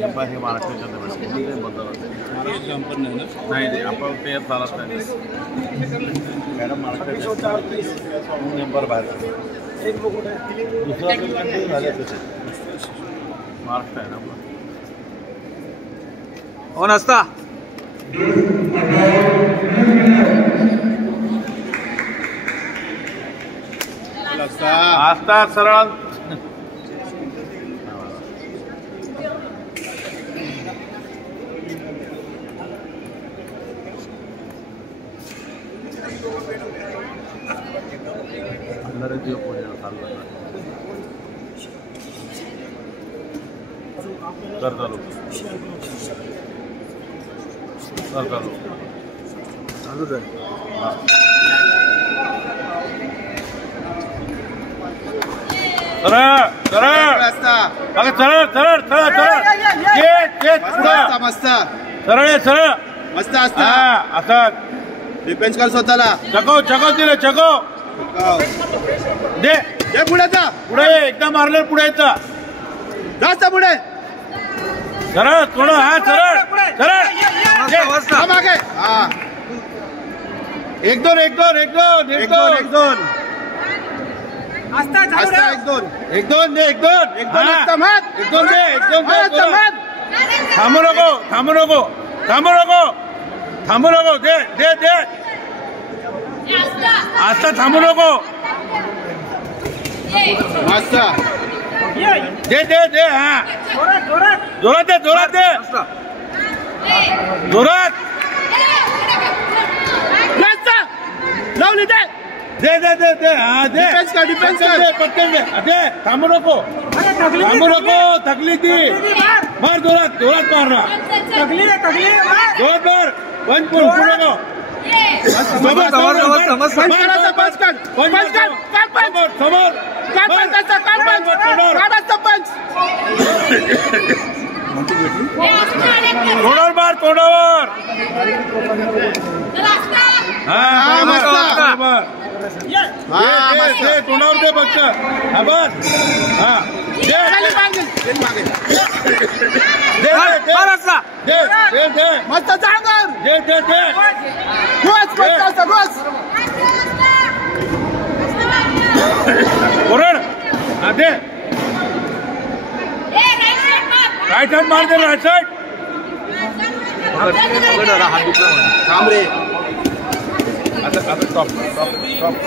लिंबा हे महाराष्ट्राच्या नाही आपण ते चालत नाही मॅडम महाराष्ट्राच्या नंबर बाहेर दुसरा झाले महाराष्ट्र आहे ना हो नसता आस्था सरळ अंदर पुढे कर चालू चालूच आहे सरळ सरळ सरळ सरळ सरळ सरळ मस्त सरळ सरळ मस्त असता असं डिफेन्स कर स्वतःला चकव चकव दिलं चकव दे दे पुढे जा पुढे एकदा मारलं पुढे येतं जास्त पुढे सरळ थोडं हा सरळ सरळ मागे हा एक दोन एक दोन एक दोन एक दोन एक दोन असता एक दोन एक दोन दे एक दोन एक दोन एक दोन दे एक दोन दे थांबू नको थांबू नको थांबू नको थांबू नको दे दे दे आता थांबू नको मस्त दे दे दे हा जोरात दे जोरात दे जोरात लावली दे दे दे दे दे हा दे डिफेन्स कर दे पटकन दे दे थांबू नको थकली ती मार जोरात जोरात मार ना जोरात मार पंच पुढे नको समोर तोंडावर मार तोंडावर तोंडावर दे फक्त हा बस हा दे मस्त चांगल दे दे दे कोरण हा दे राईट हँड मार दे राईट साइड थांब रे आता टॉप टॉप टॉप